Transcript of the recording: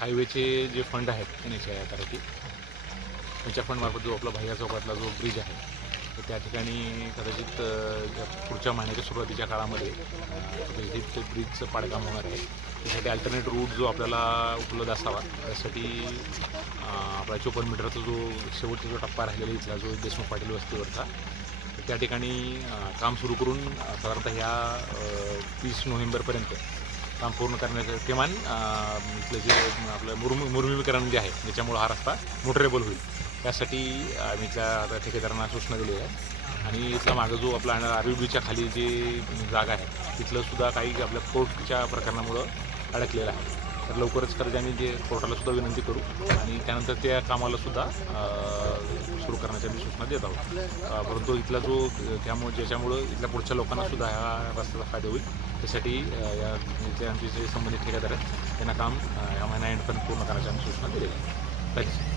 हायवेचे जे फंड आहेत NHAI authority, त्याच्या फंडमार्फत जो आपला भैया चौकातला जो ब्रिज आहे तर त्या ठिकाणी कदाचित पुढच्या महिन्याच्या सुरुवातीच्या काळामध्ये ते ब्रिजचं पाडकाम होणार आहे. त्यासाठी अल्टरनेट रूट जो आपल्याला उपलब्ध असावा त्यासाठी आपला 54 मीटरचा जो शेवटचा जो टप्पा राहिलेला इथला जो देशमुख पाटील वस्तीवरचा त्या ठिकाणी काम सुरू करून साधारणतः ह्या 30 नोव्हेंबरपर्यंत काम पूर्ण करण्याचं किमान इथलं जे आपलं मुरमीकरण जे आहे ज्याच्यामुळं हा रस्ता मोटरेबल होईल त्यासाठी आम्ही इथल्या ठेकेदारांना सूचना दिली आहे. आणि इथला मागं जो आपला RUBच्या खाली जी जागा आहे तिथलं सुद्धा काही आपल्या कोर्टच्या प्रकरणामुळं अडकलेलं आहे. तर लवकरच करायचं आम्ही ते कोर्टाला सुद्धा विनंती करू आणि त्यानंतर त्या कामाला सुद्धा सुरू करण्याच्या मी सूचना देत आहोत. परंतु इथला जो ज्याच्यामुळं इथल्या पुढच्या लोकांना सुद्धा ह्या रस्त्याचा फायदा होईल त्यासाठी या इथले आमचे जे संबंधित ठेकेदार आहेत त्यांना काम ह्या महिना एंडपर्यंत पूर्ण करण्याच्या आम्ही सूचना दिलेल्या आहेत.